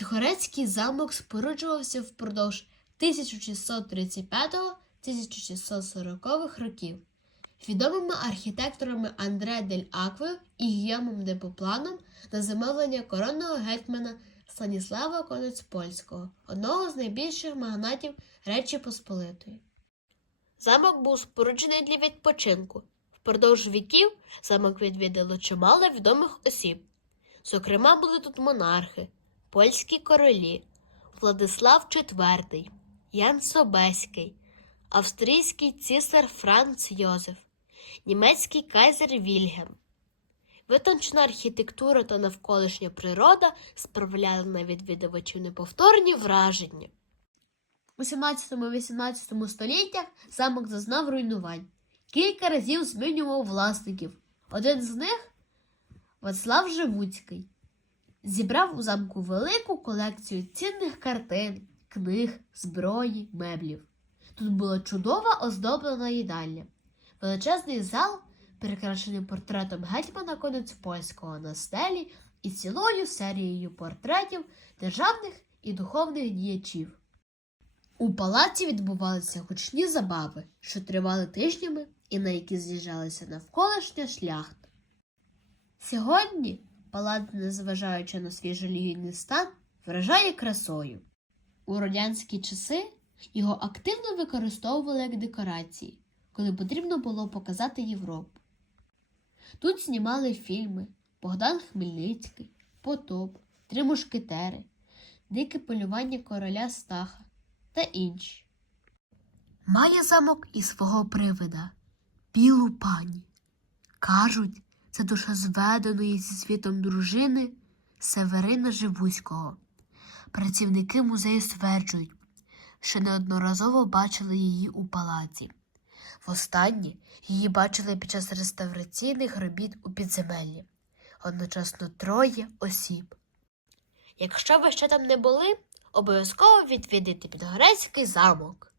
Підгорецький замок споруджувався впродовж 1635-1640 років відомими архітекторами Андре дель Аквео і Гіємом де Попланом на замовлення коронного гетьмана Станіслава Конецпольського, одного з найбільших магнатів Речі Посполитої. Замок був споруджений для відпочинку. Впродовж віків замок відвідало чимало відомих осіб. Зокрема, були тут монархи, польські королі, Владислав IV, Ян Собеський, австрійський цісар Франц Йозеф, німецький кайзер Вільгельм. Витончена архітектура та навколишня природа справляли на відвідувачів неповторні враження. У 17-18 століттях замок зазнав руйнувань. Кілька разів змінював власників. Один з них Вацлав Живуцький. Зібрав у замку велику колекцію цінних картин, книг, зброї, меблів. Тут була чудова оздоблена їдальня, величезний зал, прикрашений портретом гетьмана Конецпольського на стелі і цілою серією портретів державних і духовних діячів. У палаці відбувалися гучні забави, що тривали тижнями і на які з'їжджалися навколишня шляхта. Сьогодні палац, незважаючи на свій жалюгідний стан, вражає красою. У радянські часи його активно використовували як декорації, коли потрібно було показати Європу. Тут знімали фільми Богдан Хмельницький, Потоп, Три мушкетери, Дике полювання короля Стаха та інші. Має замок і свого привида білу пані. Кажуть, це душа зведеної зі світом дружини Северина Живуського. Працівники музею стверджують, що неодноразово бачили її у палаці. Востаннє її бачили під час реставраційних робіт у підземеллі, одночасно троє осіб. Якщо ви ще там не були, обов'язково відвідайте Підгорецький замок.